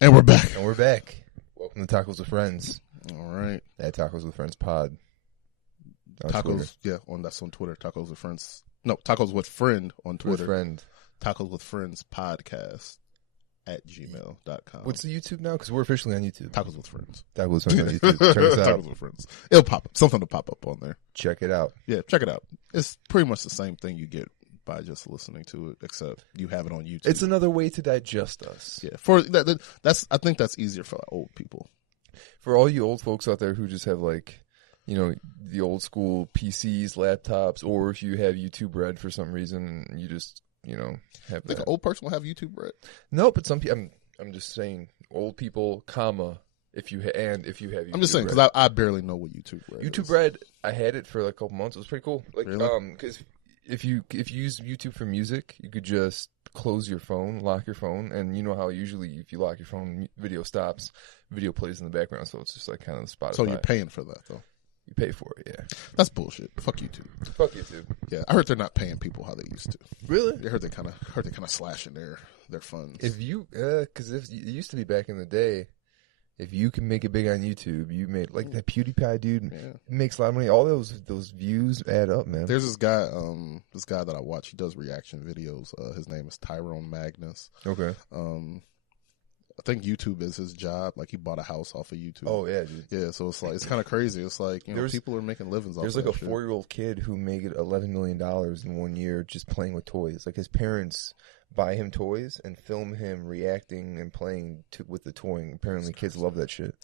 And we're back. And we're back. Welcome to Tacos with Friends. All right. At Tacos with Friends Pod. On Tacos, Twitter. yeah, that's on Twitter. Tacos with Friends. No, Tacos with Friend on Twitter. With Friend. Tacos with Friends podcast at gmail.com. What's the YouTube now? Because we're officially on YouTube. Tacos with Friends. Tacos with Friends on YouTube. Check us out. Tacos with Friends. It'll pop up. Something will pop up on there. Check it out. Yeah, check it out. It's pretty much the same thing you get by just listening to it, except you have it on YouTube. It's another way to digest us. Yeah, for that's. I think that's easier for old people. For all you old folks out there who just have like, you know, the old school PCs, laptops, or if you have YouTube Red for some reason, and you just, you know, have I think that. an old person will have YouTube Red. No, but some people. I'm just saying, old people, comma. If you have YouTube I'm just saying Red. because I barely know what YouTube Red is. YouTube Red, I had it for like a couple months. It was pretty cool. Like, Really? because if you use YouTube for music, you could just close your phone, lock your phone, and you know how usually if you lock your phone, video stops, video plays in the background, so it's just like kind of the Spotify. So you're paying for that though. You pay for it, yeah. That's bullshit. Fuck YouTube. Fuck YouTube. Yeah, I heard they're not paying people how they used to. Really? I heard they kind of slashing their funds. If you, because if it used to be back in the day, if you can make it big on YouTube, you made like that PewDiePie dude makes a lot of money. All those views add up, man. There's this guy that I watch. He does reaction videos. His name is Tyrone Magnus. Okay. I think YouTube is his job. Like he bought a house off of YouTube. Oh yeah, dude. Yeah. So it's like it's kind of crazy. It's like people are making livings off. There's of like that a shit. 4-year-old kid who made $11 million in 1 year just playing with toys. Like his parents buy him toys and film him reacting and playing with the toy. And apparently, kids love that shit.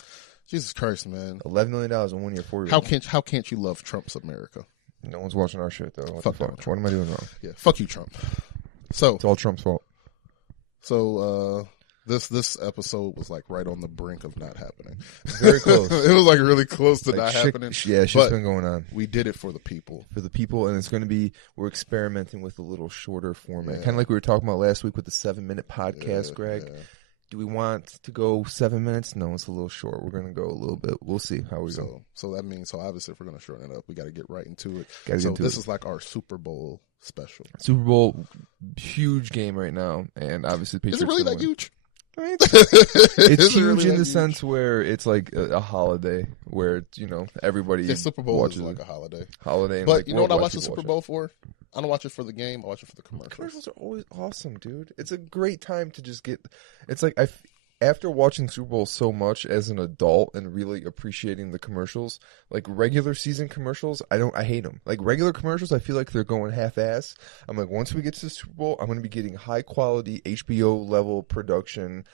Jesus Christ, man! $11 million in 1 year, 4-year-old. How can't you love Trump's America? No one's watching our shit though. What Fuck the Donald fuck? What am I doing wrong? Yeah, fuck you, Trump. So It's all Trump's fault. This episode was like right on the brink of not happening. Very close. It was like really close to Like not happening. Yeah, shit's but been going on we did it for the people. for the people, and it's going to be. We're experimenting with a little shorter format, Yeah. kind of like we were talking about last week with the 7-minute podcast, Yeah, Greg. yeah. Do we want to go 7 minutes? No, it's a little short. We're going to go a little bit. We'll see how we go. So that means obviously if we're gonna shorten it up, we got to get right into it. Gotta get So into this it. is like our Super Bowl special. Super Bowl, huge game right now, and obviously Is Patriots it really gonna that win. huge? It's Is it huge really in that the huge? sense where it's like a holiday, where everybody The Super Bowl watches is it. like a holiday. Holiday. And But like you know what I worldwide watch the people Super watch Bowl for? I don't watch it for the game. I watch it for the it. commercials. Commercials are always awesome, dude. It's a great time to just get. It's like after watching Super Bowl so much as an adult and really appreciating the commercials, like regular season commercials, I hate them. Like regular commercials, I feel like they're going half-ass. I'm like, once we get to the Super Bowl, I'm going to be getting high quality HBO level production,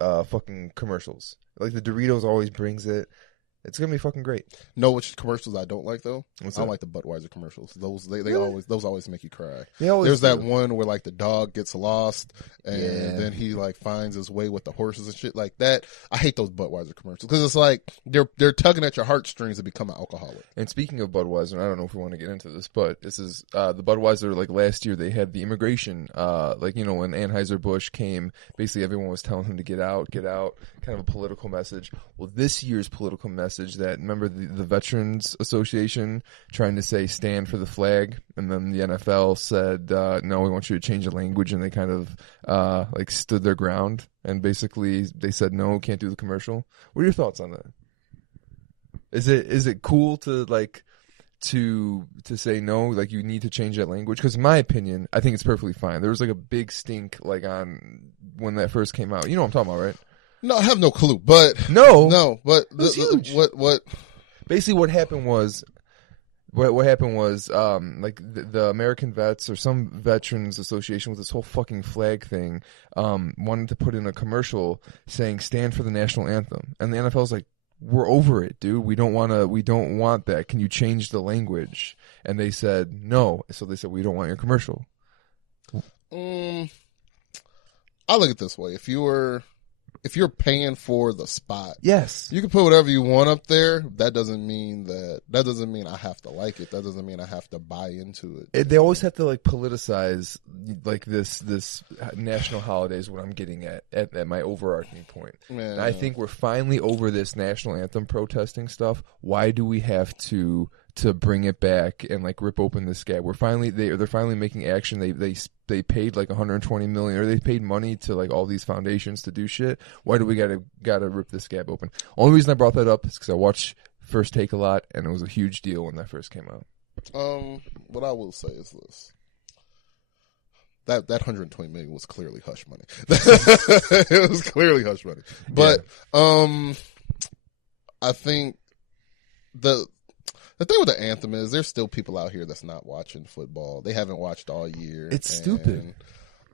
fucking commercials. Like the Doritos always brings it. It's gonna be fucking great. Know which commercials I don't like though? What's I don't that? like the Budweiser commercials. Those they Really? always make you cry. They always There's that do. one where like the dog gets lost and Yeah. then he like finds his way with the horses and shit like that. I hate those Budweiser commercials because it's like they're tugging at your heartstring to become an alcoholic. And speaking of Budweiser, I don't know if we want to get into this, but this is the Budweiser. Like last year, they had the immigration. Like when Anheuser-Busch came, basically everyone was telling him to get out, kind of a political message. Well, this year's political message that remember the Veterans Association trying to say stand for the flag, and then the NFL said no, we want you to change the language, and they kind of like stood their ground, and basically they said no, can't do the commercial. What are your thoughts on that? Is it cool to like to say no, like you need to change that language? Because in my opinion, I think it's perfectly fine. There was like a big stink like on when that first came out. You know what I'm talking about, right? No, I have no clue. But No, but was huge. what basically what happened was like the American Vets or some Veterans Association with this whole fucking flag thing wanted to put in a commercial saying stand for the national anthem, and the NFL's like, we're over it, dude. We don't want that. Can you change the language? And they said no. So they said, we don't want your commercial. I look at it this way. If you're paying for the spot, Yes. you can put whatever you want up there. That doesn't mean I have to like it. That doesn't mean I have to buy into it. They always have to like politicize like this national holiday is what I'm getting at my overarching point. Man. And I think we're finally over this national anthem protesting stuff. Why do we have to to bring it back and like rip open the scab. They're finally making action. They paid like 120 million, or they paid money to like all these foundations to do shit. Why do we gotta rip the scab open? Only reason I brought that up is because I watch First Take a lot, and it was a huge deal when that first came out. What I will say is this. That 120 million was clearly hush money. It was clearly hush money. But I think the thing with the anthem is there's still people out here that's not watching football. They haven't watched all year. It's stupid.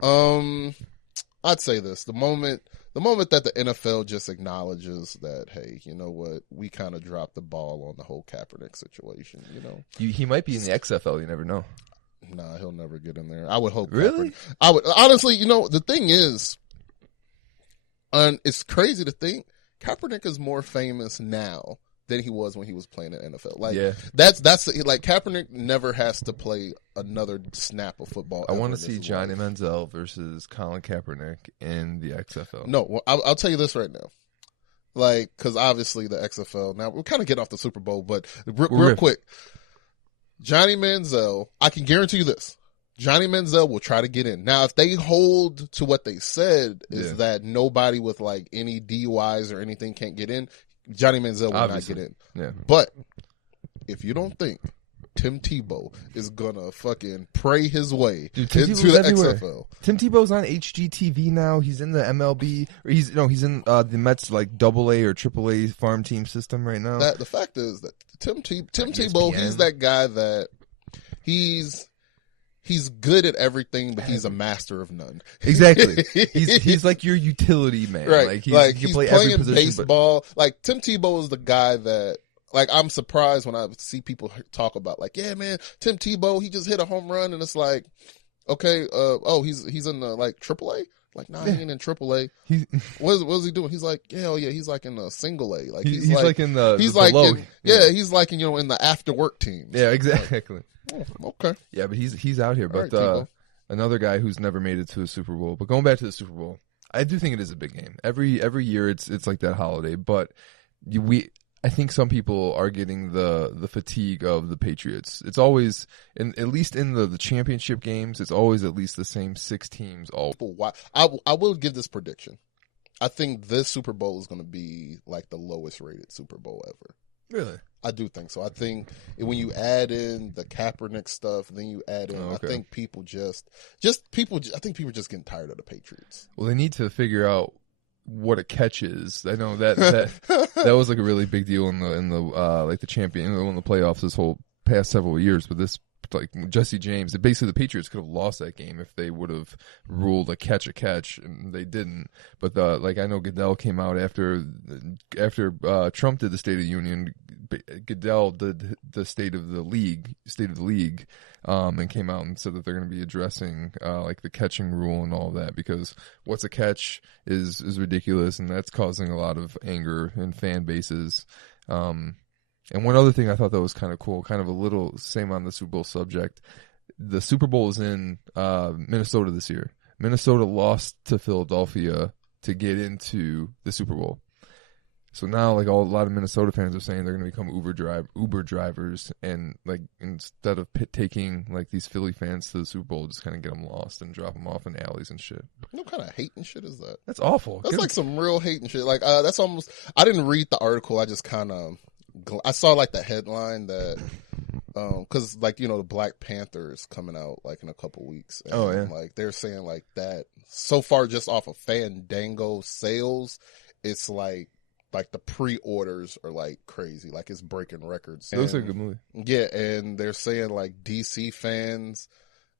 I'd say this: the moment that the NFL just acknowledges that, hey, you know what, we kind of dropped the ball on the whole Kaepernick situation. You know, he might be in the XFL. You never know. Nah, he'll never get in there. I would hope. Really? I would honestly. You know, the thing is, it's crazy to think Kaepernick is more famous now than he was when he was playing in the NFL. Like, that's like Kaepernick never has to play another snap of football. I want to see Johnny Manziel versus Colin Kaepernick in the XFL. No, well, I'll tell you this right now. Like, because obviously the XFL. Now we're kind of getting off the Super Bowl, but real quick. Johnny Manziel, I can guarantee you this. Johnny Manziel will try to get in. Now, if they hold to what they said is that nobody with like any DUIs or anything can't get in, Johnny Manziel will not get in. Yeah. But if you don't think Tim Tebow is gonna fucking pray his way into the XFL. Tim Tebow's on HGTV now. He's in the MLB. Or he's in the Mets like AA or AAA farm team system right now. The fact is that Tim Tebow, he's that guy that he's good at everything, but he's a master of none. Exactly. He's like your utility man. Right. Like he's play playing every position, baseball. Like Tim Tebow is the guy that, like, I'm surprised when I see people talk about, like, yeah, man, Tim Tebow, he just hit a home run, and it's like, okay, he's in the like AAA. Like, nah, he ain't in AAA. What is he doing? He's like, he's like in a single A. Like he's like in the he's like below. He's like in in the after work teams. Yeah, exactly. Like, okay. Yeah, but he's out here. But right, another guy who's never made it to a Super Bowl. But going back to the Super Bowl, I do think it is a big game. Every year it's like that holiday. But I think some people are getting the fatigue of the Patriots. It's always, at least in the championship games, it's always at least the same 6 teams. I will give this prediction. I think this Super Bowl is going to be like the lowest rated Super Bowl ever. Really? I do think so. I think when you add in the Kaepernick stuff, then you add in, I think people I think people just getting tired of the Patriots. Well, they need to figure out what a catch is. I know that was like a really big deal in the like the champion in the playoffs this whole past several years. But this, like Jesse James, basically the Patriots could have lost that game if they would have ruled a catch, and they didn't. But like I know Goodell came out after Trump did the State of the Union. Goodell did the State of the League, and came out and said that they're going to be addressing like the catching rule and all that, because what's a catch is ridiculous, and that's causing a lot of anger in fan bases. And one other thing I thought that was kind of cool, kind of a little same on the Super Bowl subject. The Super Bowl is in Minnesota this year. Minnesota lost to Philadelphia to get into the Super Bowl. So now, like a lot of Minnesota fans are saying they're going to become Uber drivers, and like instead of taking like these Philly fans to the Super Bowl, just kind of get them lost and drop them off in alleys and shit. What kind of hating shit is that? That's awful. That's like some real hating shit. Like that's almost. I didn't read the article. I just kind of. I saw like the headline that, because like the Black Panther is coming out like in a couple weeks. And, like they're saying like that so far just off of Fandango sales, it's like the pre-orders are like crazy, like it's breaking records. It looks like a good movie. Yeah, and they're saying like DC fans,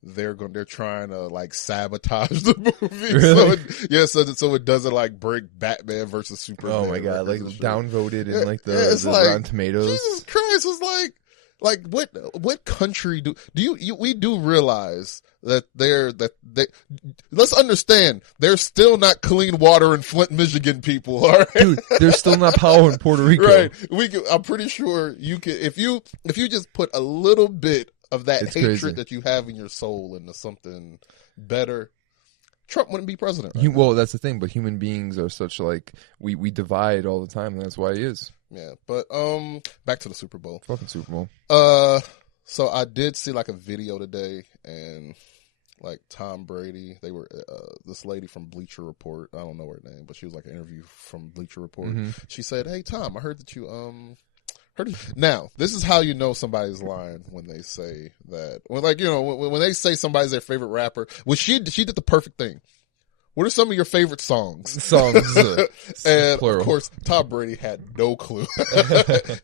they're trying to like sabotage the movie. Really? So it doesn't like break Batman versus Superman. Oh my god, like downvoted in like the like, Rotten Tomatoes. Jesus Christ, it's like what country do you we do realize that they let's understand there's still not clean water in Flint, Michigan, people. All right? Dude, there's still not power in Puerto Rico. Right. I'm pretty sure you can if you just put a little bit of that hatred that you have in your soul into something better. Trump wouldn't be president. Right now. Well, that's the thing. But human beings are such like we divide all the time, and that's why he is. Yeah, but back to the Super Bowl. Fucking Super Bowl. So I did see like a video today, and like Tom Brady, they were this lady from Bleacher Report. I don't know her name, but she was like an interview from Bleacher Report. Mm-hmm. She said, "Hey Tom, I heard that you Now, this is how you know somebody's lying when they say that. When they say somebody's their favorite rapper. Well, she did the perfect thing. What are some of your favorite songs? And plural. Of course, Tom Brady had no clue.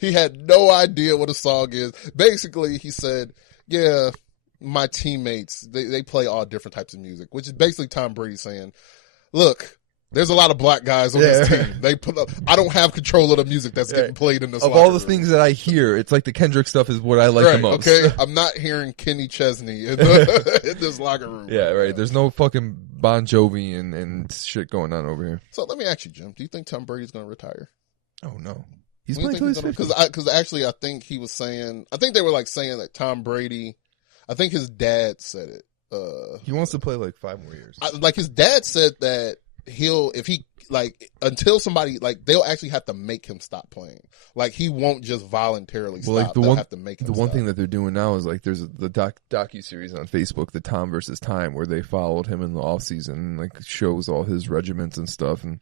He had no idea what a song is. Basically, he said, yeah, my teammates, they play all different types of music, which is basically Tom Brady saying, look, there's a lot of black guys on this team. They put up, I don't have control of the music that's getting played in this Of all the things that I hear, it's like the Kendrick stuff is what I like the most. Okay, I'm not hearing Kenny Chesney in this locker room. Yeah, right. There's no fucking Bon Jovi and shit going on over here. So let me ask you, Jim, do you think Tom Brady's going to retire? Oh, no. He's playing till he's 50. Because actually I think he was saying, I think they were like saying that Tom Brady, I think his dad said it. He wants to play like 5 more years. Like his dad said that until somebody, like, they'll actually have to make him stop playing. Like, he won't just voluntarily stop. Like They'll have to make him the stop. one thing that they're doing now is like there's the docu-series on Facebook, the Tom versus Time, where they followed him in the off season and like shows all his regiments and stuff, and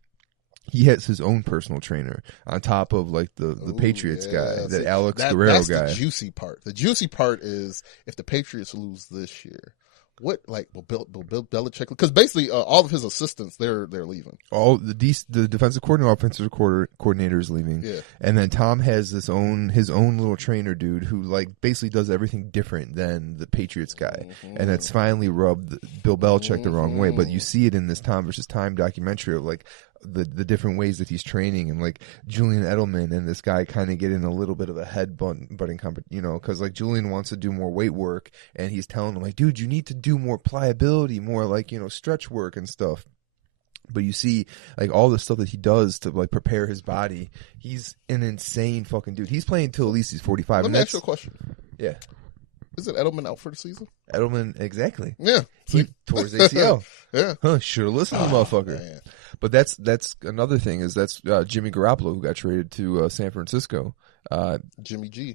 he has his own personal trainer on top of like the Patriots guy, that Alex Guerrero that's guy. The juicy part. The juicy part is if the Patriots lose this year, what, like, will Bill Belichick? Because basically, all of his assistants, they're leaving. All the defensive coordinator, offensive coordinator is leaving. Yeah. And then Tom has his own little trainer dude who like basically does everything different than the Patriots guy, and that's finally rubbed Bill Belichick the wrong way. But you see it in this Tom versus Time documentary of like the different ways that he's training, and like Julian Edelman and this guy kind of get in a little bit of a butting because like Julian wants to do more weight work, and he's telling him like, dude, you need to do more pliability, more like, stretch work and stuff. But you see like all the stuff that he does to like prepare his body. He's an insane fucking dude. He's playing till at least he's 45. Let me ask you a question. Yeah. Isn't Edelman out for the season? Edelman, exactly. Yeah. He tore his ACL. Yeah. Huh, should have listened to the motherfucker. Man. But that's another thing is that's Jimmy Garoppolo, who got traded to San Francisco. Jimmy G.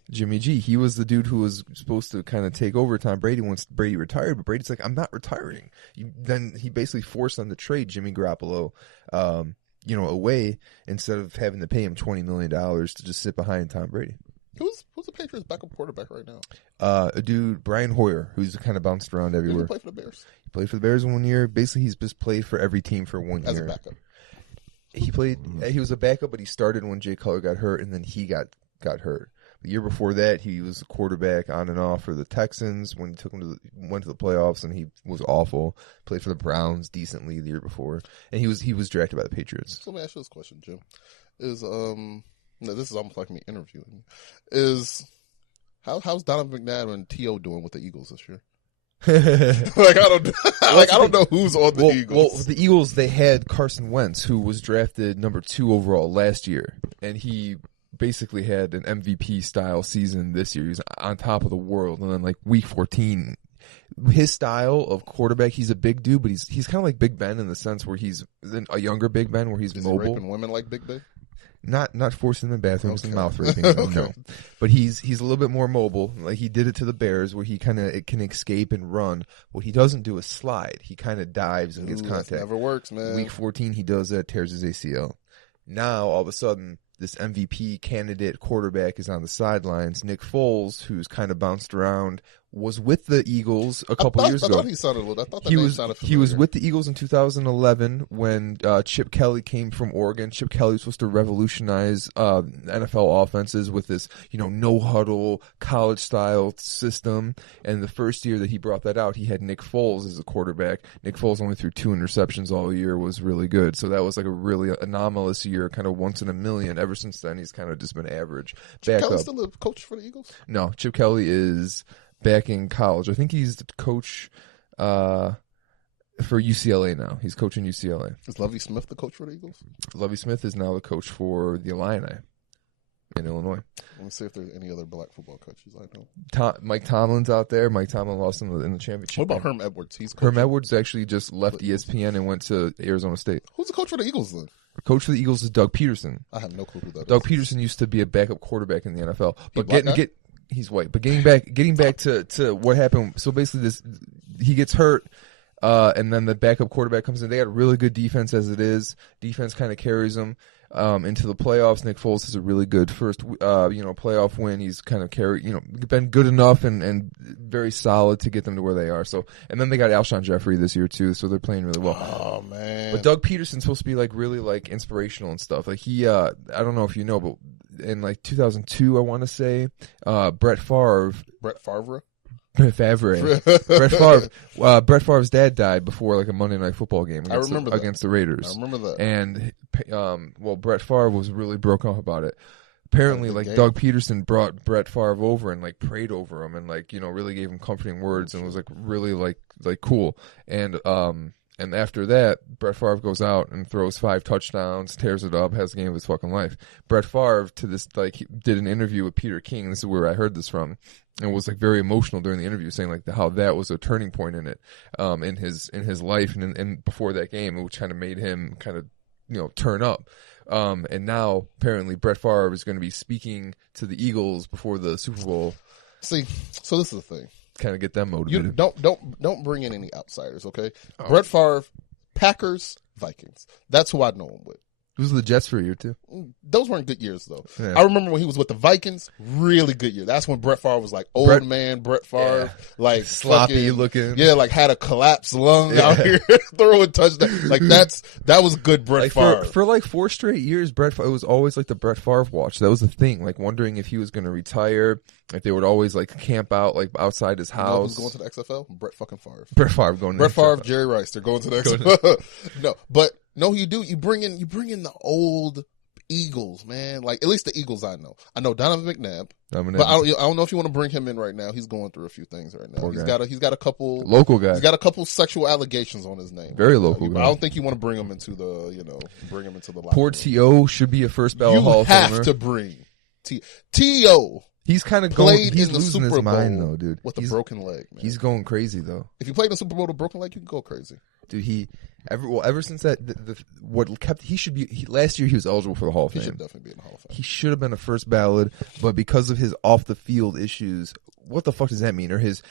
He was the dude who was supposed to kind of take over Tom Brady once Brady retired, but Brady's like, I'm not retiring. Then he basically forced them to trade Jimmy Garoppolo, away instead of having to pay him $20 million to just sit behind Tom Brady. Who's the Patriots' backup quarterback right now? A dude, Brian Hoyer, who's kind of bounced around everywhere. Did he play for the Bears? He played for the Bears in 1 year. Basically, he's just played for every team for 1 year. As a backup. He was a backup, but he started when Jay Cutler got hurt, and then he got hurt. The year before that, he was a quarterback on and off for the Texans when he went to the playoffs, and he was awful. Played for the Browns decently the year before, and he was drafted by the Patriots. So let me ask you this question, Jim. This is almost like me interviewing. How's Donovan McNabb and T.O. doing with the Eagles this year? I don't know who's on the Eagles. Well, the Eagles, they had Carson Wentz, who was drafted number 2 overall last year, and he basically had an MVP style season this year. He was on top of the world, and then like week 14, his style of quarterback, he's a big dude, but he's kind of like Big Ben in the sense where he's a younger Big Ben, where he's mobile. Is he raping women like Big Ben? Not forcing them in bathrooms and mouth raping. Okay. No, but he's a little bit more mobile. Like he did it to the Bears, where he kind of can escape and run. What he doesn't do is slide. He kind of dives and gets contact. That never works, man. Week 14, he does that, tears his ACL. Now all of a sudden, this MVP candidate quarterback is on the sidelines. Nick Foles, who's kind of bounced around, was with the Eagles a couple years ago. I thought he sounded a little. I thought name sounded familiar. He was with the Eagles in 2011 when Chip Kelly came from Oregon. Chip Kelly was supposed to revolutionize NFL offenses with this, no huddle college style system. And the first year that he brought that out, he had Nick Foles as a quarterback. Nick Foles only threw 2 interceptions all year, was really good. So that was like a really anomalous year, kind of once in a million. Ever since then, he's kind of just been average. Chip Kelly's still a coach for the Eagles? No, Chip Kelly is back in college. I think he's the coach for UCLA now. He's coaching UCLA. Is Lovie Smith the coach for the Eagles? Lovie Smith is now the coach for the Illini. in Illinois. Let me see if there's any other black football coaches I know. Mike Tomlin's out there. Mike Tomlin lost in the championship. What about Herm Edwards? Herm Edwards actually just left ESPN and went to Arizona State. Who's the coach for the Eagles then? Coach for the Eagles is Doug Peterson. I have no clue who that is. Doug Peterson used to be a backup quarterback in the NFL, but he's white. But getting back to what happened. So basically, he gets hurt, and then the backup quarterback comes in. They got a really good defense as it is. Defense kind of carries them into the playoffs. Nick Foles has a really good first playoff win. He's kind of been good enough and very solid to get them to where they are. So, and then they got Alshon Jeffrey this year too, so they're playing really well. Oh man! But Doug Peterson's supposed to be like really like inspirational and stuff. Like he, I don't know if you know, but in like 2002, I want to say, Brett Favre. Brett Favre. Brett Favre's dad died before like a Monday Night Football game against the Raiders. I remember that. And Brett Favre was really broken up about it. Apparently, like Doug Peterson brought Brett Favre over and like prayed over him and like really gave him comforting words and was like really like cool. And after that, Brett Favre goes out and throws 5 touchdowns, tears it up, has the game of his fucking life. Brett Favre he did an interview with Peter King. This is where I heard this from. And was like very emotional during the interview, saying like how that was a turning point in it, in his life and before that game, which kind of made him kind of turn up. And now apparently Brett Favre is going to be speaking to the Eagles before the Super Bowl. See, so this is the thing. Kind of get them motivated. You don't bring in any outsiders, okay? Oh. Brett Favre, Packers, Vikings. That's who I know him with. He was with the Jets for a year, too. Those weren't good years, though. Yeah. I remember when he was with the Vikings, really good year. That's when Brett Favre was like man Brett Favre. Yeah. Like sloppy looking. Yeah, like had a collapsed lung out here throwing touchdowns. Like that was good Brett Favre. For like 4 straight years, it was always like the Brett Favre watch. That was the thing. Like wondering if he was going to retire. Like they would always like camp out like outside his house. Who's going to the XFL? Brett fucking Favre. Brett Favre going to Brett Favre, Jerry Rice. They're going to the XFL. No, you do. You bring in the old Eagles, man. Like at least the Eagles I know. I know Donovan McNabb, but I don't know if you want to bring him in right now. He's going through a few things right now. He's got a couple local guys. He's got a couple sexual allegations on his name. Very local. I don't think you want to bring him into the Poor T.O. should be a first ballot Hall of Famer. You have to bring T.O. He's kind of played he's in the losing Super his Bowl mind though, dude. With a broken leg, man. He's going crazy though. If you played in the Super Bowl with a broken leg, you can go crazy. Dude, ever since that, last year he was eligible for the Hall of Fame. He should definitely be in the Hall of Fame. He should have been a first ballot, but because of his off the field issues, what the fuck does that mean? Or his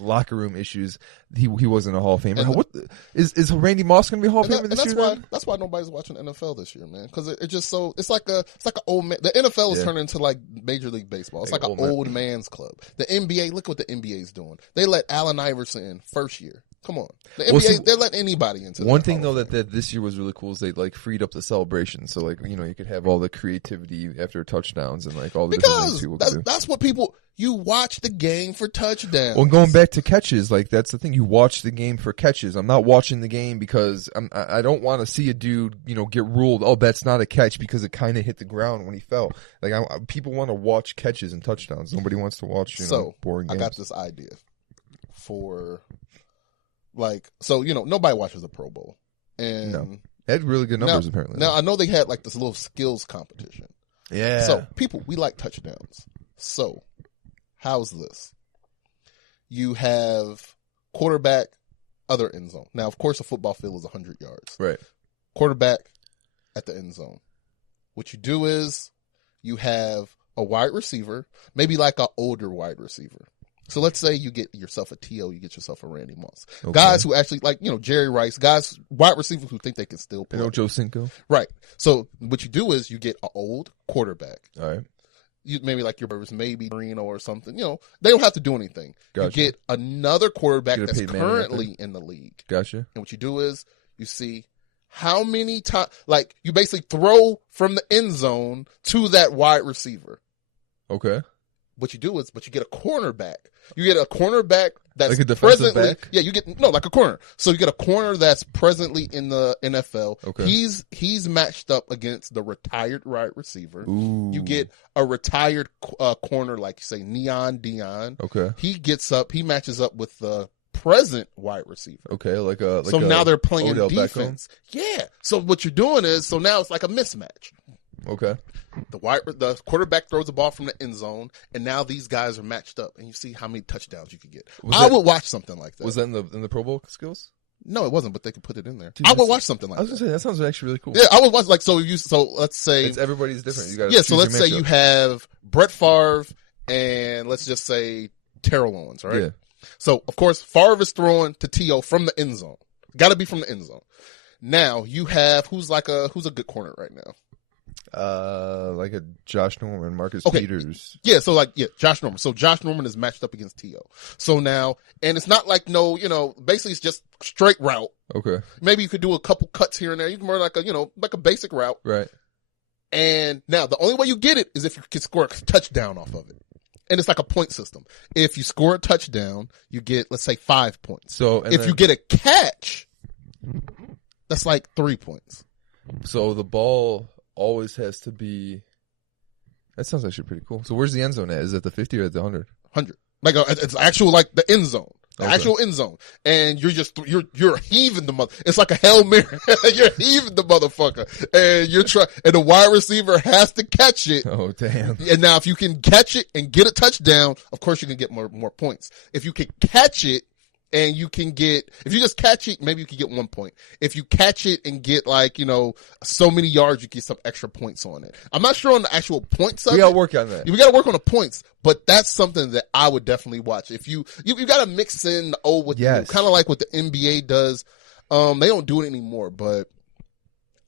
locker room issues, he wasn't a Hall of Famer. What is Randy Moss going to be a Hall of Famer this year? That's why nobody's watching NFL this year, man. Because it's just it's like an old man. The NFL is turning into like Major League Baseball. It's like an old man's club. The NBA, look what the NBA's doing. They let Allen Iverson in first year. Come on, the NBA they let anybody into. One thing though that this year was really cool is they like freed up the celebration, so like you could have all the creativity after touchdowns and like all the different things people could do. That's what you watch the game for touchdowns. Well, going back to catches, like that's the thing. You watch the game for catches. I'm not watching the game because I don't want to see a dude get ruled. Oh, that's not a catch because it kind of hit the ground when he fell. Like people want to watch catches and touchdowns. Nobody wants to watch boring games. I got this idea for. Nobody watches the Pro Bowl. And no. They had really good numbers apparently. Now, I know they had like this little skills competition. Yeah. So, we like touchdowns. So, how's this? You have quarterback, other end zone. Now, of course, a football field is 100 yards. Right. Quarterback at the end zone. What you do is you have a wide receiver, maybe like an older wide receiver. So let's say you get yourself a T.O., you get yourself a Randy Moss. Okay. Guys who actually, Jerry Rice, guys, wide receivers who think they can still play. Joe Cinco. Right. So what you do is you get an old quarterback. All right. You maybe like your brothers, maybe Marino or something. They don't have to do anything. Gotcha. You get another quarterback that's currently in the league. Gotcha. And what you do is you see how many times, you basically throw from the end zone to that wide receiver. Okay. What you do is, you get a cornerback. You get a cornerback that's like a defensive back? Yeah, like a corner. So you get a corner that's presently in the NFL. Okay. He's matched up against the retired wide receiver. Ooh. You get a retired corner, like you say, Neon Dion. Okay. He matches up with the present wide receiver. Okay, so now they're playing Odell defense. Beckham. Yeah. So what you're doing is, now it's like a mismatch. Okay. The quarterback throws the ball from the end zone, and now these guys are matched up, and you see how many touchdowns you could get. I would watch something like that. Was that in the Pro Bowl skills? No, it wasn't, but they could put it in there. Dude, I would watch something like that. I was gonna say that sounds actually really cool. Yeah, I would watch so let's say everybody's different. You gotta so let's say you have Brett Favre and let's just say Terrell Owens, right? Yeah. So of course Favre is throwing to T.O. from the end zone. Got to be from the end zone. Now you have who's a good corner right now? Like a Josh Norman, Marcus Okay. Peters. Yeah, so Josh Norman. So Josh Norman is matched up against T.O. So now, and it's not like basically it's just straight route. Okay. Maybe you could do a couple cuts here and there. You can run like a basic route. Right. And now the only way you get it is if you can score a touchdown off of it. And it's like a point system. If you score a touchdown, you get, let's say, 5 points. So if you get a catch, that's like 3 points. So the ball always has to be. That sounds actually pretty cool. So where's the end zone at? Is it the 50 or at the 100? 100. Like it's actual like the end zone. The Okay. actual end zone. And you're just you're heaving the mother. It's like a Hail Mary. You're heaving the motherfucker. And and the wide receiver has to catch it. Oh damn. And now if you can catch it and get a touchdown, of course you can get more points. If you can catch it and if you just catch it, maybe you can get 1 point. If you catch it and get so many yards, you get some extra points on it. I'm not sure on the actual points of it. We gotta work on that. We gotta work on the points, but that's something that I would definitely watch. If you gotta mix in the old with the new, kind of like what the NBA does. They don't do it anymore, but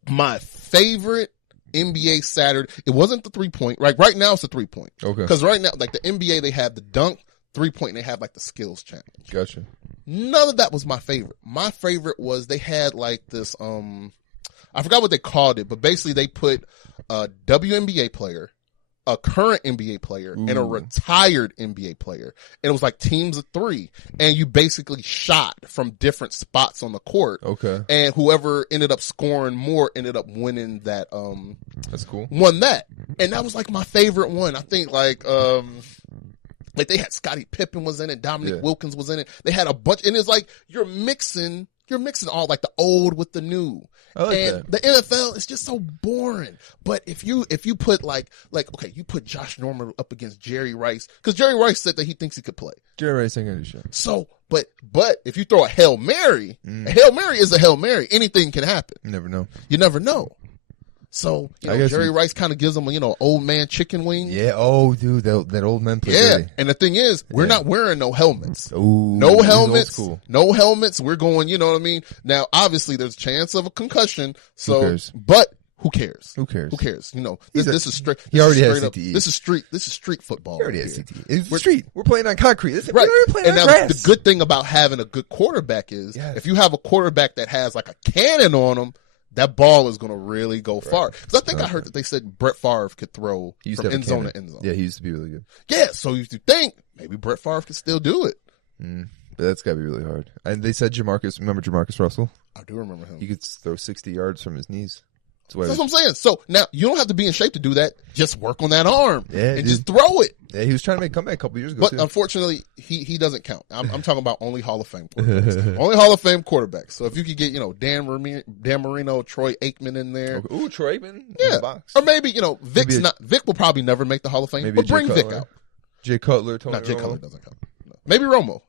my favorite NBA Saturday, it wasn't the 3-point. Right now it's the 3-point. Okay. Because right now, like the NBA, they have the dunk, 3-point, and they have like the skills challenge. Gotcha. None of that was my favorite. My favorite was they had like this, I forgot what they called it, but basically they put a WNBA player, a current NBA player, and a retired NBA player. And it was like teams of 3. And you basically shot from different spots on the court. Okay. And whoever ended up scoring more ended up winning that, That's cool. won that. And that was like my favorite one. I think like they had Scottie Pippen was in it, Dominique Wilkins was in it. They had a bunch, and it's like you're mixing all like the old with the new. I like and that. the NFL is just so boring. But if you put like okay, you put Josh Norman up against Jerry Rice, because Jerry Rice said that he thinks he could play. Jerry Rice ain't gonna do shit. So, but if you throw a Hail Mary, a Hail Mary is a Hail Mary. Anything can happen. You never know. You never know. So, Jerry Rice kind of gives them, old man chicken wing. Yeah. Oh, dude, that old man play Yeah. dirty. And the thing is, we're not wearing no helmets. Ooh, No he's helmets. old school. No helmets. We're going, you know what I mean? Now, obviously, there's a chance of a concussion. So, Who cares? but who cares? Who cares? Who cares? He's This is straight. he this already is has straight up- CTE. This is street football. He already right has here. CTE. It's street. We're playing on concrete. Right. We're already playing And on now grass. the good thing about having a good quarterback is if you have a quarterback that has like a cannon on him, that ball is going to really go far. Because I think I heard that they said Brett Favre could throw He used from to have a end zone cannon. to end zone. Yeah, he used to be really good. Yeah, so you think maybe Brett Favre could still do it. But that's got to be really hard. And they said remember Jamarcus Russell? I do remember him. He could throw 60 yards from his knees. That's what I'm saying. So now you don't have to be in shape to do that. Just work on that arm and dude. just throw it. Yeah, he was trying to make a comeback a couple years ago, But too. unfortunately, he doesn't count. I'm talking about only Hall of Fame quarterbacks. Only Hall of Fame quarterbacks. So if you could get, Dan Marino, Troy Aikman in there. Okay. Ooh, Troy Aikman in Yeah. the box. Or maybe, Vic will probably never make the Hall of Fame, Maybe but Jay bring Vic Cutler. out. Jay Cutler, Tony No, Jay Romo. Cutler doesn't count. No. Maybe Romo.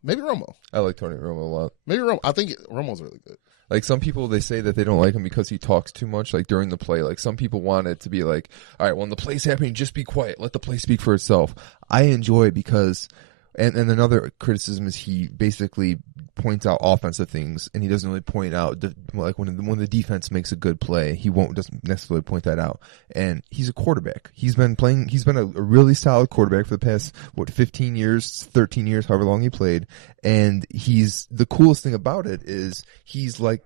I like Tony Romo a lot. Maybe Romo. I think Romo's really good. Like some people, they say that they don't like him because he talks too much, like during the play. Like some people want it to be like, all right, when the play's happening, just be quiet. Let the play speak for itself. I enjoy it because, and another criticism is he basically points out offensive things, and he doesn't really point out like when the defense makes a good play, doesn't necessarily point that out. And he's a quarterback. He's been a really solid quarterback for the past 15 years, 13 years, however long he played. And the coolest thing about it is he's like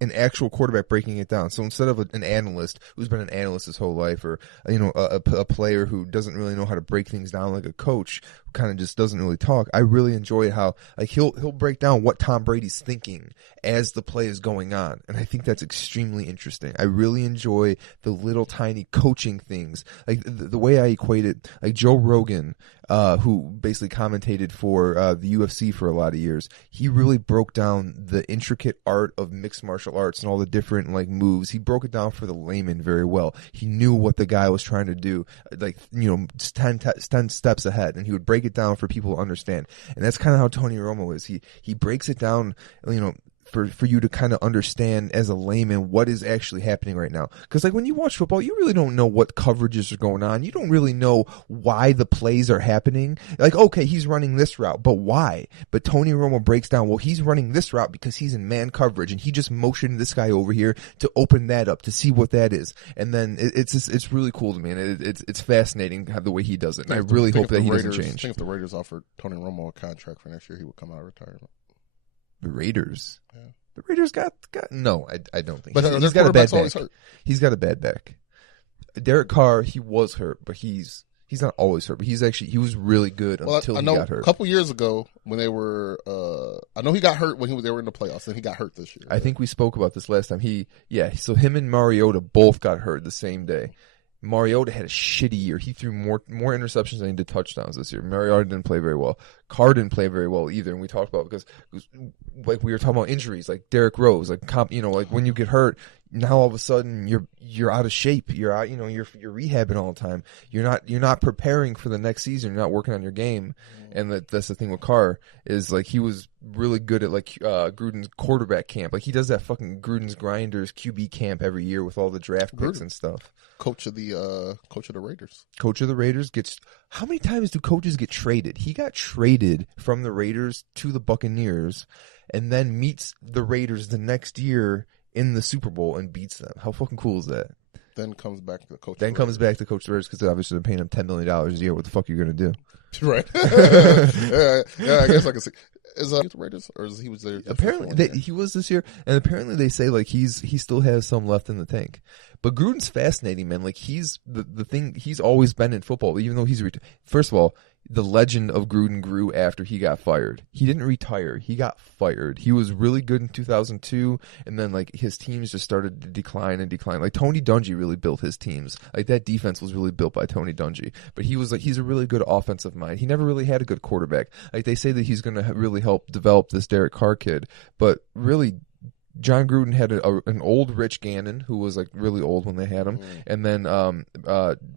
an actual quarterback breaking it down. So instead of an analyst who's been an analyst his whole life, or a player who doesn't really know how to break things down, like a coach who kind of just doesn't really talk, I really enjoy how like he'll break down what Tom Brady's thinking as the play is going on, and I think that's extremely interesting. I really enjoy the little tiny coaching things, like the way I equate it, like Joe Rogan, who basically commentated for the UFC for a lot of years. He really broke down the intricate art of mixed martial martial arts and all the different like moves. He broke it down for the layman very well. He knew what the guy was trying to do, like 10 steps ahead, and he would break it down for people to understand. And that's kind of how Tony Romo is. He breaks it down, for you to kind of understand as a layman what is actually happening right now. Because like when you watch football, you really don't know what coverages are going on. You don't really know why the plays are happening. Like, okay, he's running this route, but why? But Tony Romo breaks down, well, he's running this route because he's in man coverage, and he just motioned this guy over here to open that up to see what that is. And then it's really cool to me, and it's fascinating the way he does it. And I really hope that he doesn't change. I think if the Raiders offered Tony Romo a contract for next year, he would come out of retirement. The Raiders. Yeah. The Raiders got no, I don't think. But he's got a bad back. Hurt. He's got a bad back. Derek Carr, he was hurt, but he's not always hurt. But he was really good until he got hurt. A couple years ago when they were, I know he got hurt when they were in the playoffs, and he got hurt this year. I think we spoke about this last time. So him and Mariota both got hurt the same day. Mariota had a shitty year. He threw more interceptions than he did touchdowns this year. Mariota didn't play very well. Carr didn't play very well either. And we talked about because like we were talking about injuries, like Derrick Rose, like like when you get hurt, now all of a sudden you're out of shape. You're out, you're rehabbing all the time. You're not preparing for the next season. You're not working on your game. And that's the thing with Carr is like he was really good at like Gruden's quarterback camp. Like he does that fucking Gruden's Grinders QB camp every year with all the draft picks and stuff. Coach of the Raiders. Coach of the Raiders gets. How many times do coaches get traded? He got traded from the Raiders to the Buccaneers, and then meets the Raiders the next year in the Super Bowl and beats them. How fucking cool is that? Then comes back to the coach. Then comes back to coach of the Raiders because obviously they're paying him $10 million a year. What the fuck are you gonna do? Right. yeah, I guess I can see. Is the Raiders or he was there? Apparently he was this year, and apparently they say like he still has some left in the tank. But Gruden's fascinating, man. Like he's the thing. He's always been in football, even though he's first of all, the legend of Gruden grew after he got fired. He didn't retire. He got fired. He was really good in 2002, and then like his teams just started to decline and decline. Like Tony Dungy really built his teams. Like that defense was really built by Tony Dungy. But he's a really good offensive mind. He never really had a good quarterback. Like they say that he's going to really help develop this Derek Carr kid, but really John Gruden had an old Rich Gannon who was like really old when they had him, and then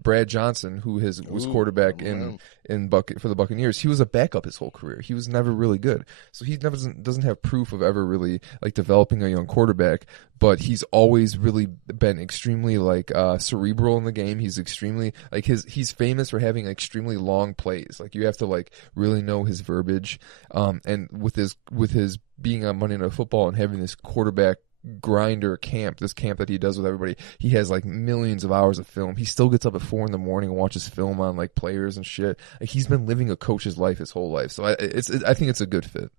Brad Johnson who was quarterback for the Buccaneers. He was a backup his whole career. He was never really good, so he doesn't have proof of ever really like developing a young quarterback. But he's always really been extremely like cerebral in the game. He's extremely like he's famous for having extremely long plays. Like you have to like really know his verbiage, and with his being on Monday Night Football and having this quarterback grinder camp, this camp that he does with everybody, he has like millions of hours of film. He still gets up at 4 a.m. and watches film on like players and shit. Like he's been living a coach's life his whole life. So I think it's a good fit.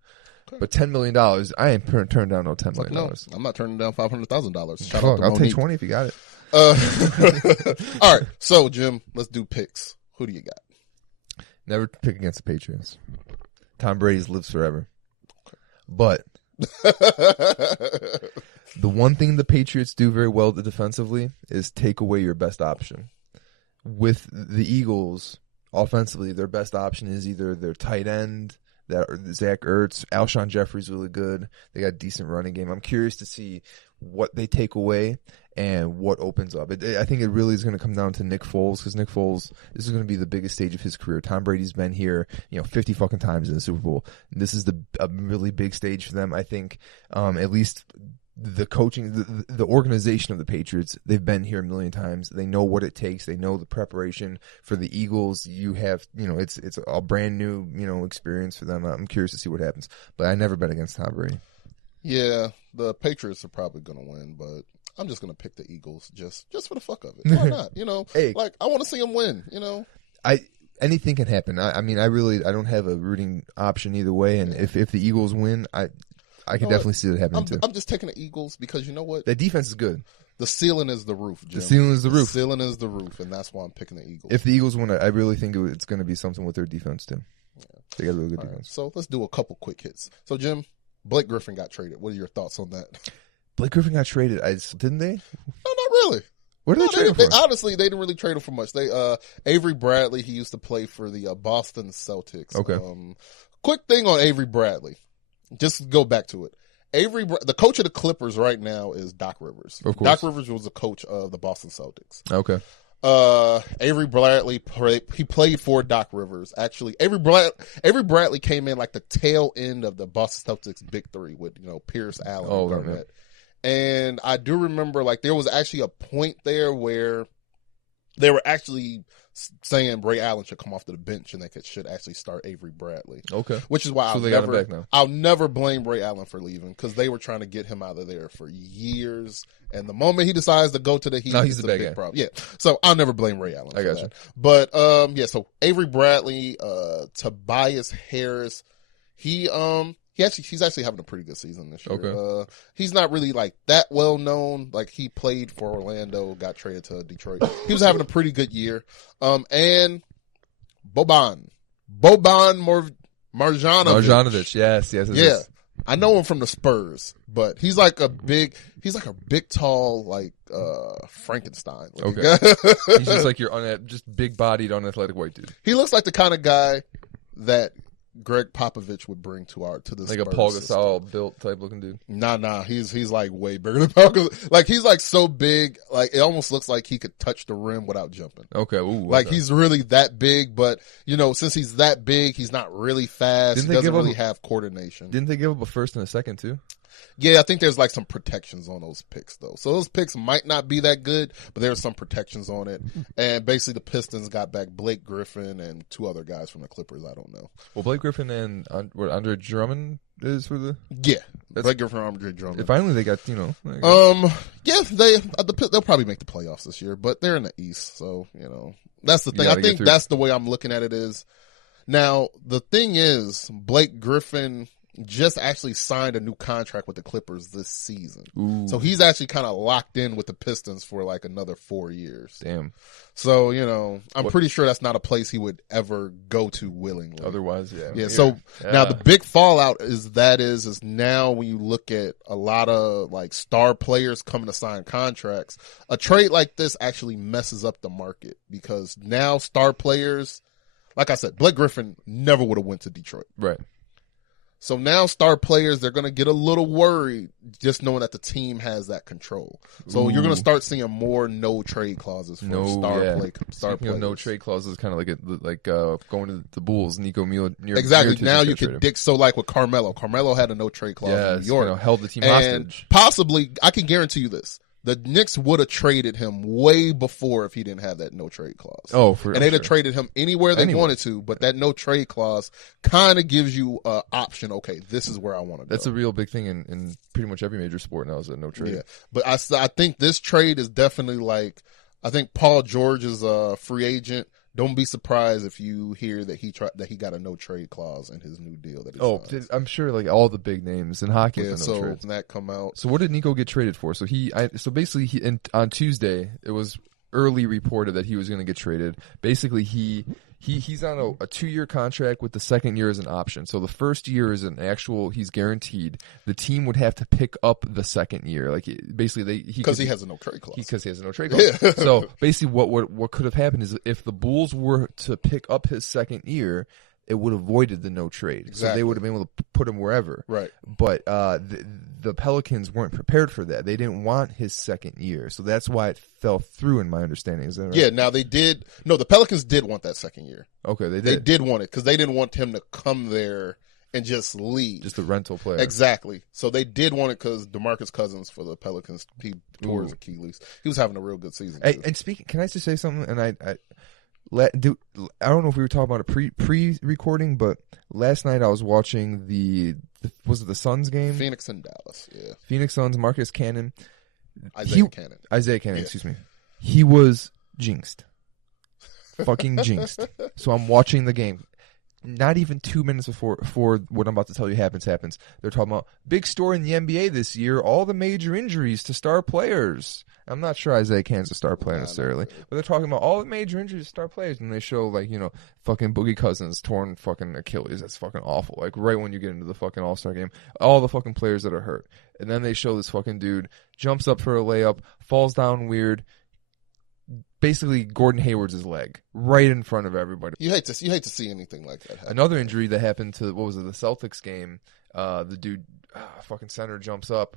Okay. But $10 million, I ain't turning down no $10 million. No, I'm not turning down $500,000. I'll take 20 if you got it. All right, so Jim, let's do picks. Who do you got? Never pick against the Patriots. Tom Brady's lives forever. But the one thing the Patriots do very well defensively is take away your best option. With the Eagles, offensively, their best option is either their tight end, Zach Ertz. Alshon Jeffrey's really good. They got a decent running game. I'm curious to see what they take away and what opens up. I think it really is going to come down to Nick Foles, because Nick Foles, this is going to be the biggest stage of his career. Tom Brady's been here, 50 fucking times in the Super Bowl. This is a really big stage for them. I think at least the coaching, the organization of the Patriots, they've been here a million times. They know what it takes. They know the preparation. For the Eagles, you have, it's a brand new, experience for them. I'm curious to see what happens. But I never bet against Tom Brady. Yeah, the Patriots are probably going to win, but I'm just going to pick the Eagles just for the fuck of it. Why not? Hey, like I want to see them win, Anything can happen. I mean, I don't have a rooting option either way, and if the Eagles win, I can definitely see that happening too. I'm just taking the Eagles because you know what? Their defense is good. The ceiling is the roof, Jim. The ceiling is the roof. The ceiling is the roof, and that's why I'm picking the Eagles. If the Eagles win, I really think it's going to be something with their defense too. Yeah. They got a really good defense. Right, so let's do a couple quick hits. So Jim, Blake Griffin got traded. What are your thoughts on that? Blake Griffin got traded. Didn't they? No, not really. What did they trade him for? Honestly, they didn't really trade him for much. They Avery Bradley, he used to play for the Boston Celtics. Okay. Quick thing on Avery Bradley. Just go back to it. the coach of the Clippers right now is Doc Rivers. Of course. Doc Rivers was the coach of the Boston Celtics. Okay. Avery Bradley he played for Doc Rivers. Actually, Avery Bradley came in like the tail end of the Boston Celtics big three with Pierce, Allen, and Garnett. And I do remember like there was actually a point there where they were actually saying Ray Allen should come off to the bench and they should actually start Avery Bradley. Okay. Which is why I'll never blame Ray Allen for leaving, because they were trying to get him out of there for years. And the moment he decides to go to the Heat, he's it's a big bad guy. problem. Yeah. So I'll never blame Ray Allen for gotcha. that. But so Avery Bradley, Tobias Harris, he's actually having a pretty good season this year. Okay. He's not really like that well known. Like he played for Orlando, got traded to Detroit. He was having a pretty good year. And Boban Marjanovic. Yes. Yeah. I know him from the Spurs, but he's like a big, tall, like Frankenstein. Okay. He's just like your just big bodied, unathletic white dude. He looks like the kind of guy that Greg Popovich would bring to the like Spurs a Paul system. Gasol built type looking dude. Nah. He's like way bigger than Paul Gasol. Like he's like so big, like it almost looks like he could touch the rim without jumping. Okay. Ooh, like he's really that big, but since he's that big, he's not really fast. He doesn't really have coordination. Didn't they give up a first and a second too? Yeah, I think there's like some protections on those picks though. So those picks might not be that good, but there's some protections on it. And basically the Pistons got back Blake Griffin and two other guys from the Clippers. I don't know. Well, Blake Griffin and Andre Drummond is for the Blake Griffin and Andre Drummond. Finally they got they'll probably make the playoffs this year, but they're in the East, so that's the thing. I think that's the way I'm looking at it is. Now the thing is, Blake Griffin just actually signed a new contract with the Clippers this season. Ooh. So he's actually kind of locked in with the Pistons for like another 4 years. Damn. So, I'm pretty sure that's not a place he would ever go to willingly. Otherwise, yeah. Yeah. So now the big fallout is now when you look at a lot of like star players coming to sign contracts, a trade like this actually messes up the market, because now star players, like I said, Blake Griffin never would have went to Detroit. Right. So now star players, they're going to get a little worried just knowing that the team has that control. So you're going to start seeing more no trade clauses for star players. No trade clauses, kind of like going to the Bulls, Nico Mueller. Exactly. Now you can so like with Carmelo. Carmelo had a no trade clause in New York. Held the team and hostage. Possibly, I can guarantee you this. The Knicks would have traded him way before if he didn't have that no trade clause. And they'd have traded him anywhere they wanted to, but that no trade clause kind of gives you an option. Okay, this is where I want to go. That's a real big thing in pretty much every major sport now, is a no trade. Yeah, but I think this trade is definitely like, I think Paul George is a free agent. Don't be surprised if you hear that he got a no trade clause in his new deal that he signed. I'm sure like all the big names in hockey. Yeah, so when that come out. So what did Nico get traded for? So basically on Tuesday it was early reported that he was going to get traded. Basically he's on a 2-year contract with the second year as an option. So the first year is he's guaranteed. The team would have to pick up the second year. Like basically because he has a no trade clause. Because he has a no trade clause. Yeah. So basically what could have happened is if the Bulls were to pick up his second year, it would have avoided the no trade. Exactly. So they would have been able to put him wherever. Right. But the Pelicans weren't prepared for that. They didn't want his second year. So that's why it fell through, in my understanding. Is that right? Yeah, now the Pelicans did want that second year. Okay, they did. They did want it because they didn't want him to come there and just leave. Just a rental player. Exactly. So they did want it because DeMarcus Cousins for the Pelicans, he tore his Achilles. He was having a real good season. And speaking, can I just say something? And I don't know if we were talking about a pre-recording, but last night I was watching was it the Suns game? Phoenix and Dallas, yeah. Phoenix Suns, Marcus Cannon. Isaiah Cannon, yeah. Excuse me. He was jinxed. Fucking jinxed. So I'm watching the game. Not even 2 minutes before what I'm about to tell you happens. They're talking about big story in the NBA this year, all the major injuries to star players. I'm not sure Isaiah Cannon's a star player necessarily, but they're talking about all the major injuries to star players, and they show fucking Boogie Cousins torn fucking Achilles. That's fucking awful. Like right when you get into the fucking All-Star game, all the fucking players that are hurt, and then they show this fucking dude jumps up for a layup, falls down weird, basically Gordon Hayward's his leg right in front of everybody. You hate to see anything like that happen. Another injury that happened to, what was it, the Celtics game, the dude, fucking center jumps up,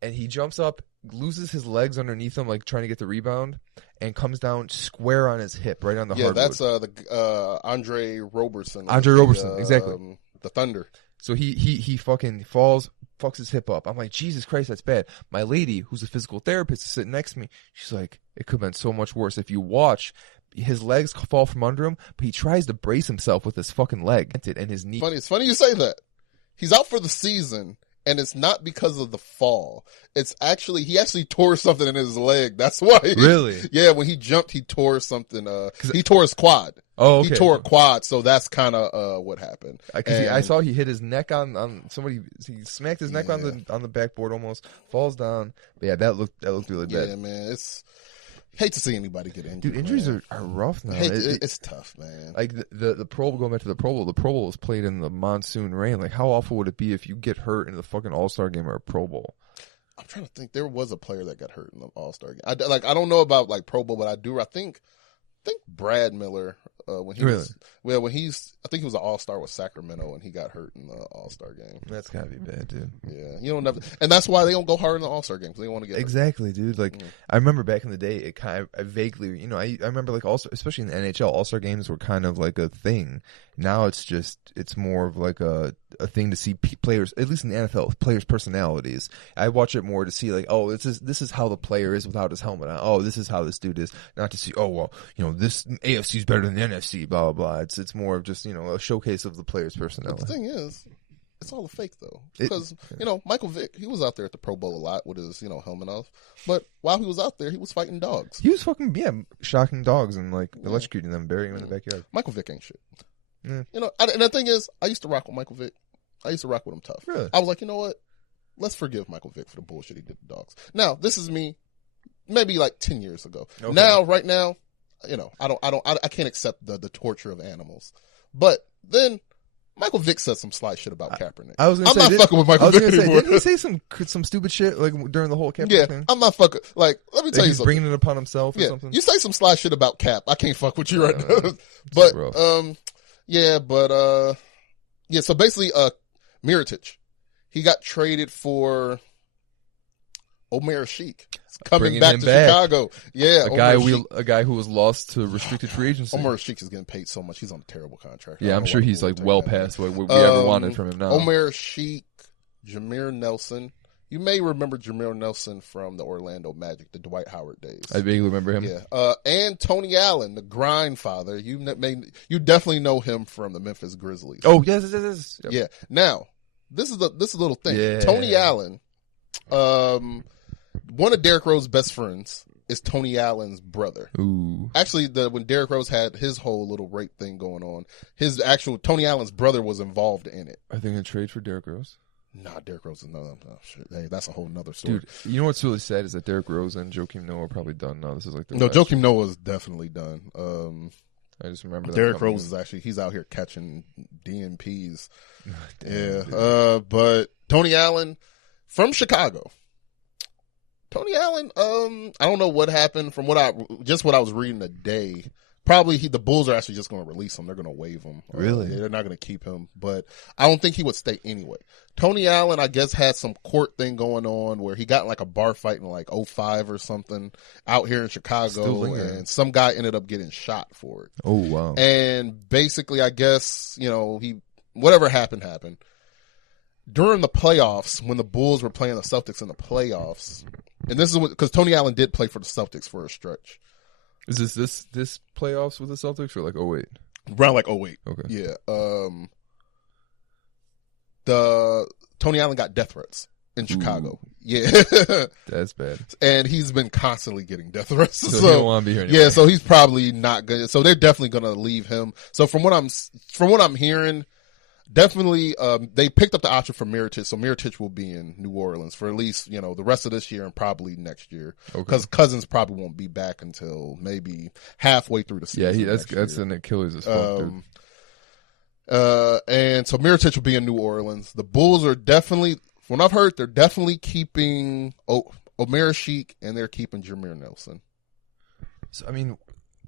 and he jumps up, loses his legs underneath him, like trying to get the rebound, and comes down square on his hip, right on the hardwood. Yeah, that's the Andre Roberson. Andre Roberson, exactly. The Thunder. So he fucking falls, fucks his hip up. I'm like, Jesus Christ, that's bad. My lady, who's a physical therapist, is sitting next to me. She's like, it could have been so much worse. If you watch, his legs fall from under him, but he tries to brace himself with his fucking leg and his knee. It's funny you say that. He's out for the season, and it's not because of the fall. It's actually, he actually tore something in his leg. That's why. Really? Yeah, when he jumped, he tore something. He tore his quad. Oh, okay. He tore a quad, so that's kind of what happened. Because I saw he hit his neck on somebody. He smacked his neck on the backboard almost, falls down. But yeah, that looked really bad. Yeah, man, it's hate to see anybody get injured. Dude, injuries are rough now. It's tough, man. Like the Pro Bowl, going back to the Pro Bowl. The Pro Bowl was played in the monsoon rain. Like, how awful would it be if you get hurt in the fucking All-Star game or a Pro Bowl? I'm trying to think. There was a player that got hurt in the All-Star game. I don't know about like Pro Bowl, but I think Brad Miller, when he was, well, I think he was an All-Star with Sacramento, and he got hurt in the All-Star game. That's gotta be bad, dude. Yeah, you don't never, and that's why they don't go hard in the All-Star game, because they want to get exactly, hurt. Dude. Like, I remember back in the day, it kind of, I vaguely, you know, I remember like also, especially in the NHL, All-Star games were kind of like a thing. Now it's more of like a thing to see players, at least in the NFL, players' personalities. I watch it more to see like, oh, this is how the player is without his helmet on. Oh, this is how this dude is. Not to see, oh well, you know, this AFC is better than the NFC. Blah blah blah. It's more of just, you know, a showcase of the player's personality. But the thing is, it's all a fake though, because you know, Michael Vick, he was out there at the Pro Bowl a lot with his, you know, helmet off. But while he was out there, he was fighting dogs. He was fucking shocking dogs and like electrocuting them, burying them in the backyard. Michael Vick ain't shit. Yeah. You know, and the thing is, I used to rock with Michael Vick. I used to rock with him tough. Really? I was like, you know what? Let's forgive Michael Vick for the bullshit he did to dogs. Now, this is me, maybe like 10 years ago. Okay. Now, right now, you know, I can't accept the torture of animals. But then Michael Vick said some sly shit about Kaepernick. I'm not fucking with Michael Vick anymore. Didn't he say some stupid shit like during the whole Kaepernick thing? I'm not fucking, like, let me tell you something. He's bringing it upon himself or something? You say some sly shit about Cap, I can't fuck with you right now. But, so basically, Mirotic, he got traded for Omer Sheik. Coming back to Chicago. Yeah. A guy who was lost to restricted free agency. Omer Sheik is getting paid so much. He's on a terrible contract. Yeah, I'm sure he's like well past what we ever wanted from him now. Omer Sheik, Jameer Nelson. You may remember Jameer Nelson from the Orlando Magic, the Dwight Howard days. I vaguely remember him. Yeah. And Tony Allen, the grind father. You definitely know him from the Memphis Grizzlies. Oh, yes. Yep. Yeah. Now, this is a little thing. Yeah. Tony Allen, one of Derrick Rose's best friends is Tony Allen's brother. Ooh. Actually, when Derrick Rose had his whole little rape thing going on, Tony Allen's brother was involved in it. Are they going to trade for Derrick Rose? Nah, Derrick Rose is no shit. Hey, that's a whole nother story. Dude, you know what's really sad is that Derrick Rose and Joakim Noah are probably done now. This is like Joakim Noah is definitely done. I just remember Derrick Rose is actually, he's out here catching DNPs. But Tony Allen from Chicago. Tony Allen, I don't know what happened from what I was reading today. Probably the Bulls are actually just going to release him. They're going to waive him. Really? They're not going to keep him, but I don't think he would stay anyway. Tony Allen, I guess, had some court thing going on where he got in like a bar fight in like 2005 or something out here in Chicago, and some guy ended up getting shot for it. Oh, wow. And basically, I guess, you know, whatever happened. During the playoffs, when the Bulls were playing the Celtics in the playoffs, and this is because Tony Allen did play for the Celtics for a stretch. Is this playoffs with the Celtics or like 08? Around like 08. Okay. Yeah. The Tony Allen got death threats in Chicago. Yeah. That's bad. And he's been constantly getting death threats. So he don't want to be here anymore. Yeah, so he's probably not good. So they're definitely going to leave him. So from what I'm hearing, definitely, they picked up the option for Mirotic, so Mirotic will be in New Orleans for at least, you know, the rest of this year and probably next year. Because Cousins probably won't be back until maybe halfway through the season. Yeah, that's an Achilles as fuck, dude. And so Mirotic will be in New Orleans. The Bulls are definitely, from what I've heard, they're definitely keeping Omer Sheik and they're keeping Jameer Nelson. So, I mean,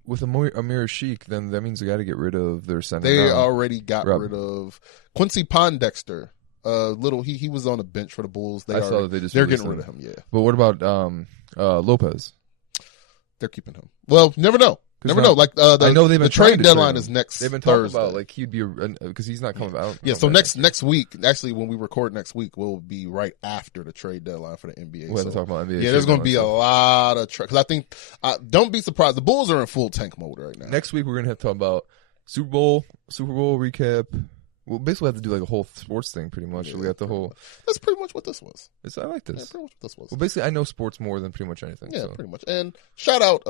with Amir Sheik, then that means they got to get rid of their center. They now. already got rid of Quincy Pondexter. He was on the bench for the Bulls. I saw that they're getting rid of him. Yeah, but what about Lopez? They're keeping him. Well, never know. Never know. Like I know they've been the trade deadline trade is next. They've been talking Thursday. about like he'd be because he's not coming out. Yeah, so next week, actually, when we record next week, will be right after the trade deadline for the NBA. We'll have to talk about NBA. Yeah, there's going to be a lot of because I think don't be surprised. The Bulls are in full tank mode right now. Next week we're going to have to talk about Super Bowl recap. We'll basically have to do like a whole sports thing, pretty much. Yeah, we got the whole. That's pretty much what this was. I like this. Yeah, pretty much what this was. Well, basically, I know sports more than pretty much anything. Yeah, so. pretty much. And shout out.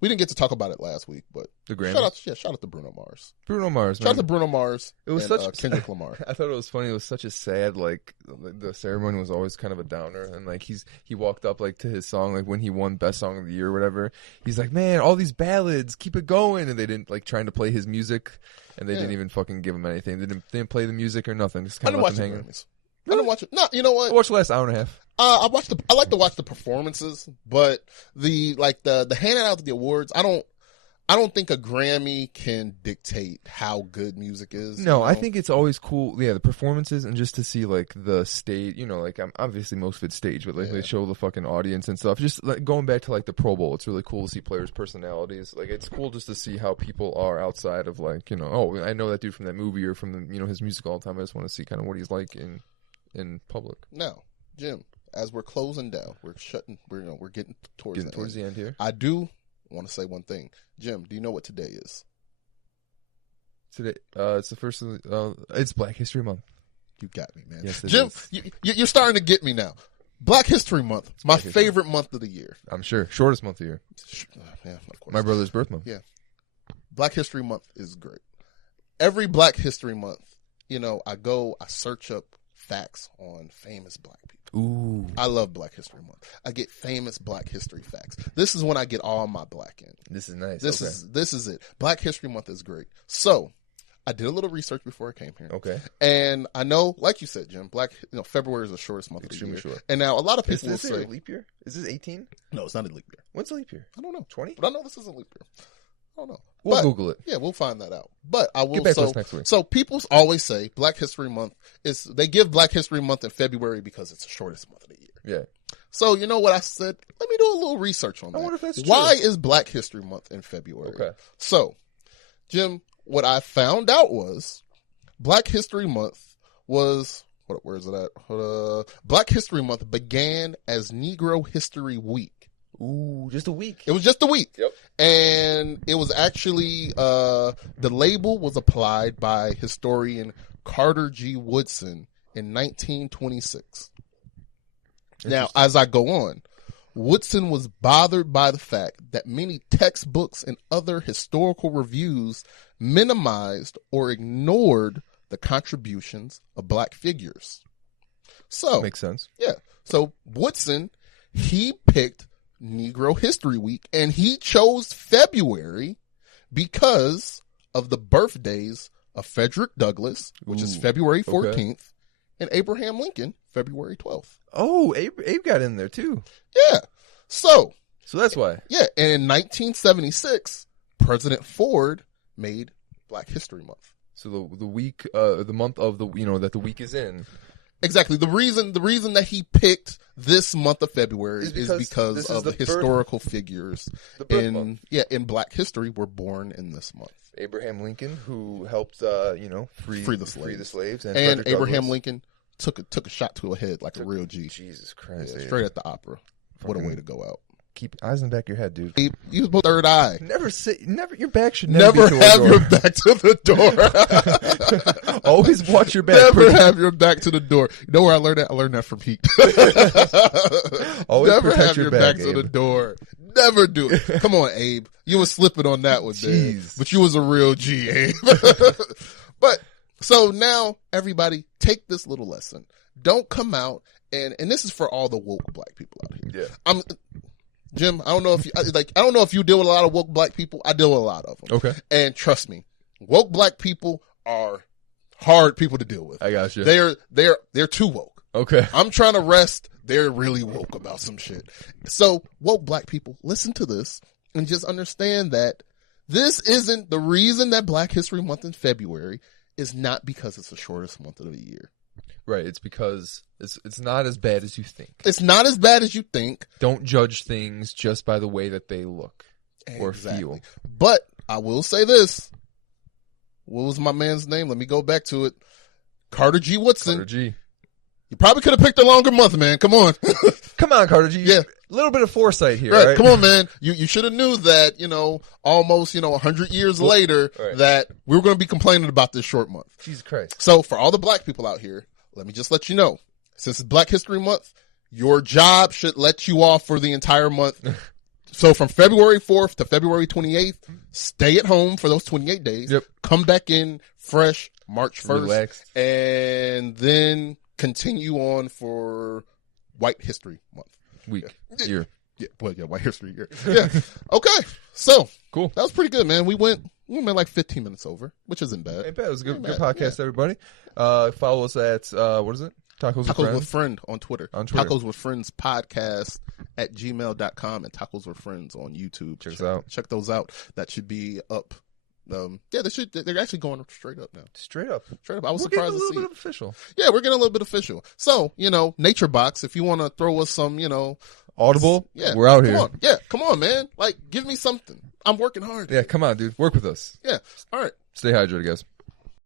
We didn't get to talk about it last week, but the Grammy. Shout out to Bruno Mars. Bruno Mars. Shout out to Bruno Mars. It was and, such Kendrick Lamar. I thought it was funny. It was such a sad like the ceremony was always kind of a downer, and like he walked up like to his song like when he won Best Song of the Year or whatever. He's like, man, all these ballads, keep it going, and they didn't like trying to play his music. And they didn't even fucking give him anything. They didn't play the music or nothing. Just kind of let them hang. I didn't watch it. No, you know what? I watched the last hour and a half. I like to watch the performances, but the handing out the awards, I don't think a Grammy can dictate how good music is. No, you know? I think it's always cool. Yeah, the performances and just to see like the stage. You know, like obviously most of it's stage, but like they show the fucking audience and stuff. Just like going back to like the Pro Bowl, it's really cool to see players' personalities. Like it's cool just to see how people are outside of like oh, I know that dude from that movie or from the his music all the time. I just want to see kind of what he's like in public. Now, Jim, as we're closing down, we're getting towards the end here. I do want to say one thing. Jim, do you know what today is? Today, it's the first of it's Black History Month. You got me, man. Yes, Jim, you're starting to get me now. Black History Month, my favorite month of the year. I'm sure. Shortest month of the year. Yeah, of course. My brother's birth month. Yeah. Black History Month is great. Every Black History Month, I search up facts on famous black people. Ooh. I love Black History Month. I get famous Black history facts. This is when I get all my black in. This is nice. This is it. Black History Month is great. So, I did a little research before I came here. Okay. And I know, like you said, Jim, February is the shortest month of the year. Short. And now a lot of people will say, a leap year? Is this 18? No, it's not a leap year. When's a leap year? I don't know. 20? But I know this isn't a leap year. I don't know. We'll Google it. Yeah, we'll find that out. But I will. Get back to us next week. So people always say Black History Month they give Black History Month in February because it's the shortest month of the year. Yeah. So you know what I said? Let me do a little research on that. I wonder if that's true. Why is Black History Month in February? Okay. So, Jim, what I found out was Black History Month was where is it at? Black History Month began as Negro History Week. Ooh, just a week. It was just a week. Yep. And it was actually, the label was applied by historian Carter G. Woodson in 1926. Now, as I go on, Woodson was bothered by the fact that many textbooks and other historical reviews minimized or ignored the contributions of black figures. So, makes sense. Yeah. So Woodson, he picked Negro History Week, and he chose February because of the birthdays of Frederick Douglass, which is February 14th, and Abraham Lincoln, February 12th. Oh, Abe got in there too. Yeah. So that's why. Yeah. And in 1976, President Ford made Black History Month. So the week, the month of that the week is in. Exactly. The reason that he picked this month of February is because of the historical figures in Black history were born in this month. Abraham Lincoln, who helped free the slaves, and Abraham Lincoln took a shot to a head like a real G. Jesus Christ! Yeah, straight at the opera. What a way to go out. Keep eyes in the back of your head, dude. You both third eye. Your back should never have your back to the door. Always watch your back. Never have your back to the door. You know where I learned that? I learned that from Pete. Always never have your back Abe. to the door. Never do it. Come on, Abe. You was slipping on that one, man. But you was a real G, Abe. But so now everybody take this little lesson. Don't come out and this is for all the woke black people out here. Yeah. Jim, I don't know if you deal with a lot of woke black people. I deal with a lot of them. Okay. And trust me, woke black people are hard people to deal with. I got you. They're too woke. Okay. I'm trying to rest. They're really woke about some shit. So woke black people, listen to this and just understand that this isn't the reason that Black History Month in February is not because it's the shortest month of the year. Right. It's because it's not as bad as you think. It's not as bad as you think. Don't judge things just by the way that they look or Exactly. feel. But I will say this. What was my man's name? Let me go back to it. Carter G. Woodson. Carter G. You probably could have picked a longer month, man. Come on. Come on, Carter G. Yeah. A little bit of foresight here, Right. right? Come on, man. You should have knew that, almost, 100 years later right. that we were going to be complaining about this short month. Jesus Christ. So for all the black people out here, let me just let you know, since it's Black History Month, your job should let you off for the entire month. So from February 4th to February 28th, stay at home for those 28 days. Yep. Come back in fresh March 1st. Relaxed. And then continue on for White History Month. Week. Yeah. Year. Yeah, White History Year. Yeah. Okay. So Cool. that was pretty good, man. We went like 15 minutes over, which isn't bad. Ain't bad. It was a good, Ain't good bad. podcast, everybody. Follow us at, what is it? Tacos Tacos with with Friend on Twitter. On Twitter. Tacos with Friends podcast at gmail.com and Tacos with Friends on YouTube. Check us out. Check those out. That should be up. They're actually going straight up now. Straight up. Straight up. I was We're getting surprised a to little see bit it. of official. Yeah, we're getting a little bit official. So, Nature Box, if you want to throw us some, Audible. yeah, We're out come here. on. Yeah, come on, man. Like, give me something. I'm working hard. Yeah, come on, dude. Work with us. Yeah. All right. Stay hydrated, guys.